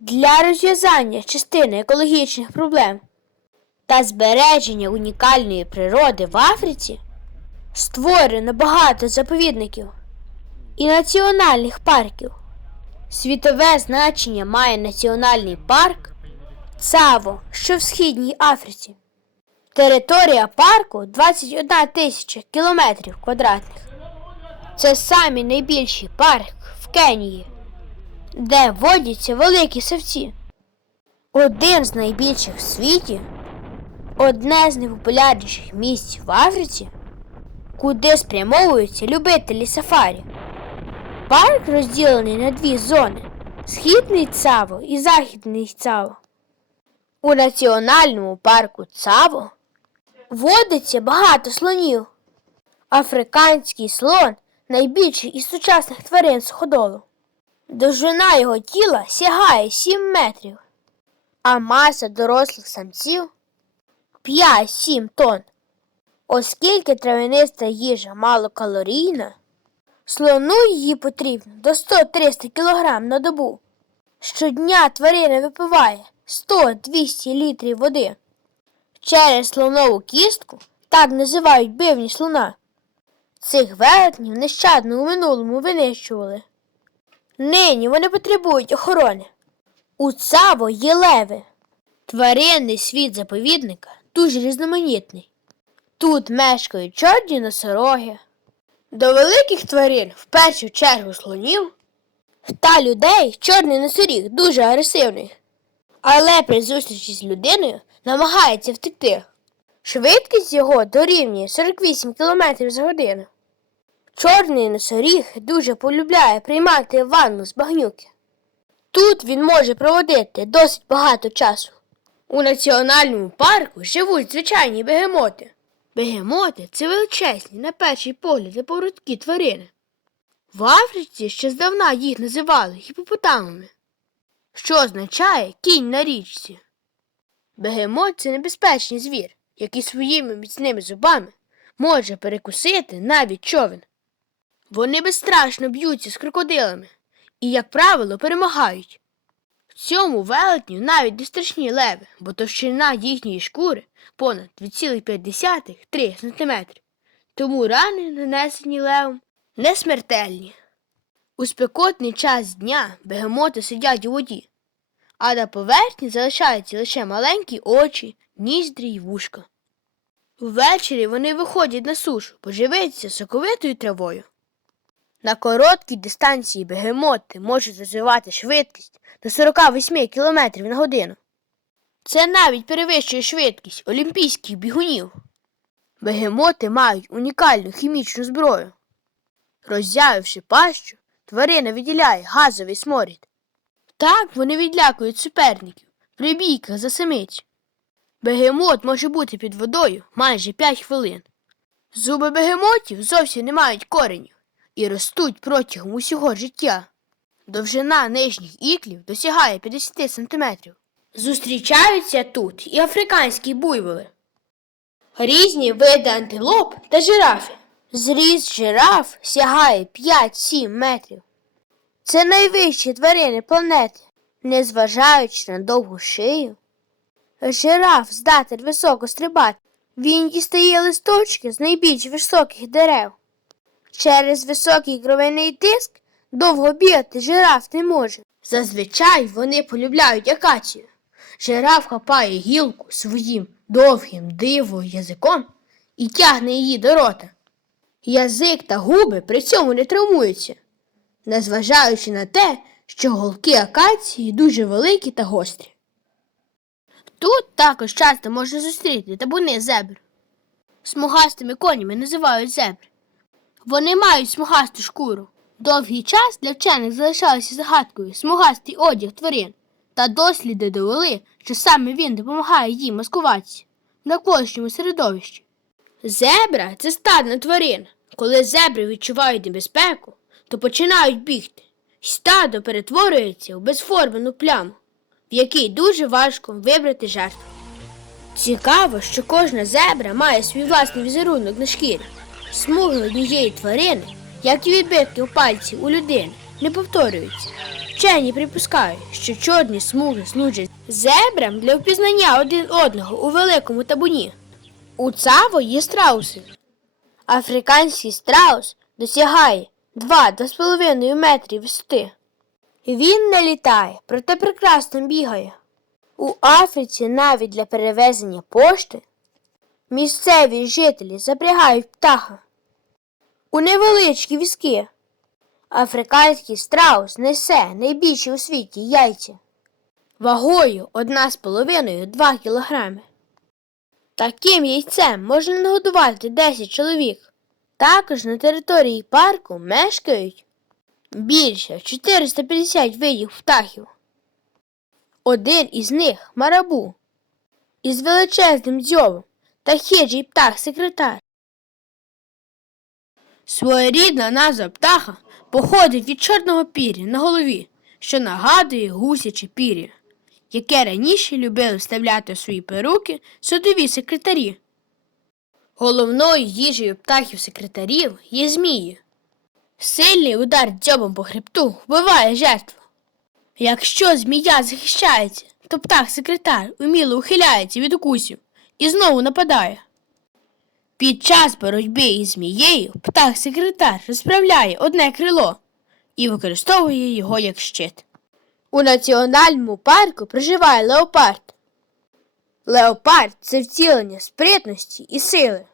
для розв'язання частини екологічних проблем та збереження унікальної природи в Африці створено багато заповідників і національних парків. Світове значення має національний парк Цаво, що в Східній Африці. Територія парку 21 тисяча кілометрів квадратних. Це самий найбільший парк в Кенії, де водяться великі савці. Один з найбільших в світі, одне з найпопулярніших місць в Африці, куди спрямовуються любителі сафарі. Парк розділений на дві зони східний Цаво і західний Цаво. У національному парку Цаво водиться багато слонів. Африканський слон найбільший із сучасних тварин суходолу. Довжина його тіла сягає 7 метрів, а маса дорослих самців 5-7 тонн. Оскільки травяниста їжа малокалорійна, слону її потрібно до 100-300 кг на добу. Щодня тварина випиває 100-200 літрів води. Через слонову кістку, так називають бивні слона, цих велетнів нещадно у минулому винищували. Нині вони потребують охорони. У Цаво є леви. Тваринний світ заповідника дуже різноманітний. Тут мешкають чорні носороги. До великих тварин, в першу чергу слонів, та людей чорний носоріг дуже агресивний. Але при зустрічі з людиною намагається втекти. Швидкість його дорівнює 48 км за годину. Чорний носоріг дуже полюбляє приймати ванну з багнюки. Тут він може проводити досить багато часу. У національному парку живуть звичайні бегемоти. Бегемоти це величезні, на перший погляд, неповороткі тварини. В Африці ще здавна їх називали гіпопотамами, що означає кінь на річці. Бегемот це небезпечний звір, який своїми міцними зубами може перекусити навіть човен. Вони безстрашно б'ються з крокодилами і, як правило, перемагають. В Цьому велетню навіть не страшні леви, бо товщина їхньої шкури понад 2,5-3 см. Тому рани, нанесені левом, не смертельні. У спекотний час дня бегемоти сидять у воді, а на поверхні залишаються лише маленькі очі, ніздрі й вушка. Ввечері вони виходять на сушу поживитися соковитою травою. На короткій дистанції бегемоти можуть розвивати швидкість до 48 км на годину. Це навіть перевищує швидкість олімпійських бігунів. Бегемоти мають унікальну хімічну зброю. Роззявивши пащу, тварина виділяє газовий сморід. Так вони відлякують суперників при бійках за самиць. Бегемот може бути під водою майже 5 хвилин. Зуби бегемотів зовсім не мають коренів і ростуть протягом усього життя. Довжина нижніх іклів досягає 50 см. Зустрічаються тут і африканські буйволи. Різні види антилоп та жирафи. Зріст жираф сягає 5-7 метрів. Це найвищі тварини планети, незважаючи на довгу шию. Жираф здатен високо стрибати. Він дістає листочки з найбільш високих дерев. Через високий кровяний тиск довго бігати жираф не може. Зазвичай вони полюбляють акацію. Жираф хапає гілку своїм довгим дивою язиком і тягне її до рота. Язик та губи при цьому не травмуються, незважаючи на те, що голки акації дуже великі та гострі. Тут також часто можна зустріти табуни зебр. Смугастими конями називають зебр. Вони мають смугасту шкуру. Довгий час для вчених залишалося загадкою смугастий одяг тварин, та досліди довели, що саме він допомагає їм маскуватися в навколишньому середовищі. Зебра це стадна тварин. Коли зебри відчувають небезпеку, то починають бігти, і стадо перетворюється в безформену пляму, в якій дуже важко вибрати жертву. Цікаво, що кожна зебра має свій власний візерунок на шкірі. Смуги однієї тварини, як і відбитки пальців у людини, не повторюються. Вчені припускають, що чорні смуги служать зебрам для впізнання один одного у великому табуні. У цаво є страуси. Африканський страус досягає 2-2,5 метрів висоти. Він не літає, проте прекрасно бігає. У Африці навіть для перевезення пошти місцеві жителі запрягають птаха. У невеличкі візки африканський страус несе найбільші у світі яйця вагою 1,5-2 кілограми. Таким яйцем можна нагодувати 10 чоловік. Також на території парку мешкають більше 450 видів птахів. Один із них марабу із величезним дзьобом та хиджий птах-секретар. Своєрідна назва птаха походить від чорного пір'я на голові, що нагадує гусяче пір'я, яке раніше любили вставляти в свої перуки судові секретарі. Головною їжею птахів-секретарів є змії. Сильний удар дзьобом по хребту вбиває жертву. Якщо змія захищається, то птах-секретар уміло ухиляється від укусів і знову нападає. Під час боротьби із змією птах-секретар розправляє одне крило і використовує його як щит. У національному парку проживає леопард. Леопард це втілення спритності і сили.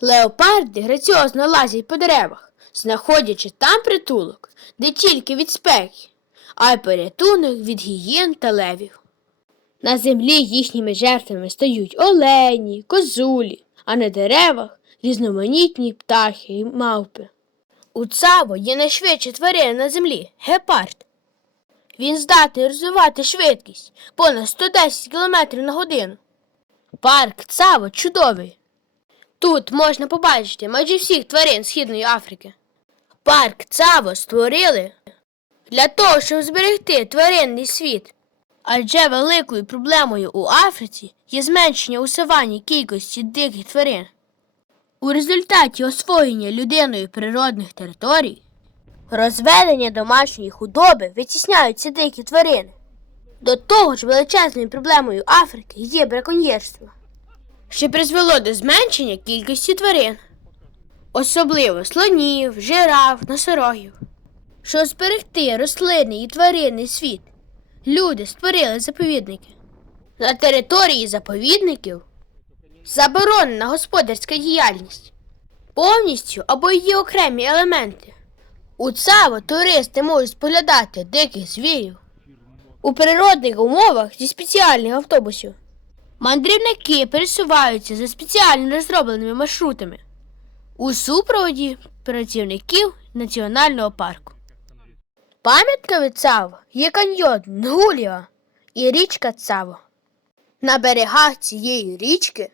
Леопарди граціозно лазять по деревах, знаходячи там притулок, де тільки від спеки, а й порятунок від гієн та левів. На землі їхніми жертвами стають олені, козулі, а на деревах різноманітні птахи і мавпи. У цаво є найшвидша тварина на землі гепард. Він здатний розвивати швидкість понад 110 км на годину. Парк Цаво чудовий. Тут можна побачити майже всіх тварин Східної Африки. Парк Цаво створили для того, щоб зберегти тваринний світ. Адже великою проблемою у Африці є зменшення у савані кількості диких тварин. У результаті освоєння людиною природних територій розведення домашньої худоби витісняються дикі тварини. До того ж, величезною проблемою Африки є браконьєрство, що призвело до зменшення кількості тварин, особливо слонів, жираф, носорогів. Щоб зберегти рослинний і тваринний світ, люди створили заповідники. На території заповідників заборонена господарська діяльність, повністю або її окремі елементи. У цаво туристи можуть споглядати диких звірів у природних умовах зі спеціальних автобусів. Мандрівники пересуваються за спеціально розробленими маршрутами у супроводі працівників національного парку. Пам'ятками Цаво є каньйон Нгуліа і річка Цаво. На берегах цієї річки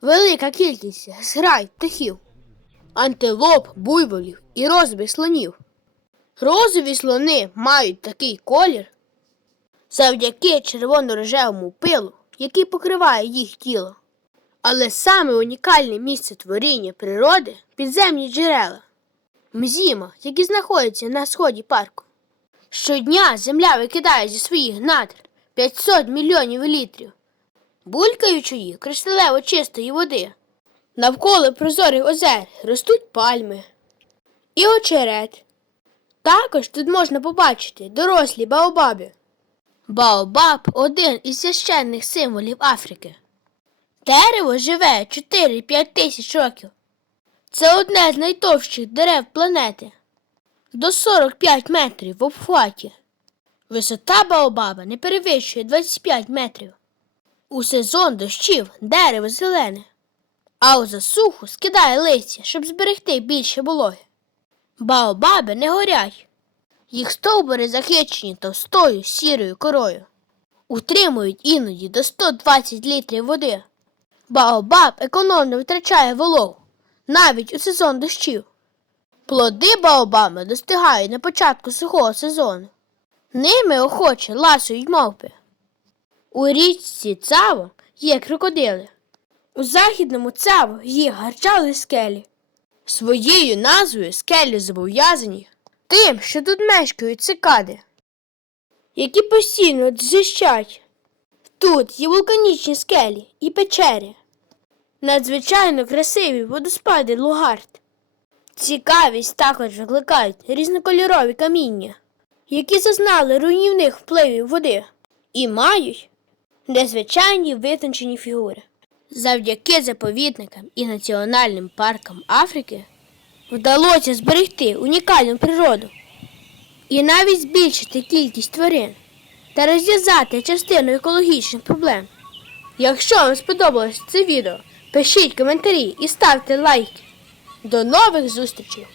велика кількість зграй птахів, антилоп, буйволів і розових слонів. Розові слони мають такий колір завдяки червоно-рожевому пилу, який покриває їх тіло. Але саме унікальне місце творіння природи підземні джерела мзіма, які знаходяться на сході парку. Щодня земля викидає зі своїх надр 500 мільйонів літрів, булькаючої кришталево чистої води. Навколо прозорих озер ростуть пальми і очерет. Також тут можна побачити дорослі баобаби. Баобаб один із священних символів Африки. Дерево живе 4-5 тисяч років. Це одне з найтовщих дерев планети. До 45 метрів в обхваті. Висота Баобаба не перевищує 25 метрів. У сезон дощів дерево зелене, а у засуху скидає листя, щоб зберегти більше вологи. Баобаби не горять. Їх стовбури захищені товстою сірою корою. Утримують іноді до 120 літрів води. Баобаб економно витрачає вологу навіть у сезон дощів. Плоди баобаби достигають на початку сухого сезону. Ними охоче ласують мавпи. У річці Цаво є крокодили. У західному Цаво є гарчали скелі. Своєю назвою скелі зобов'язані Тим, що тут мешкають цикади, які постійно дзищать. Тут є вулканічні скелі і печери, надзвичайно красиві водоспади Лугард. Цікавість також викликають різнокольорові каміння, які зазнали руйнівних впливів води і мають незвичайні витончені фігури. Завдяки заповідникам і національним паркам Африки вдалося зберегти унікальну природу і навіть збільшити кількість тварин та розв'язати частину екологічних проблем. Якщо вам сподобалось це відео, пишіть коментарі і ставте лайки. До нових зустрічей!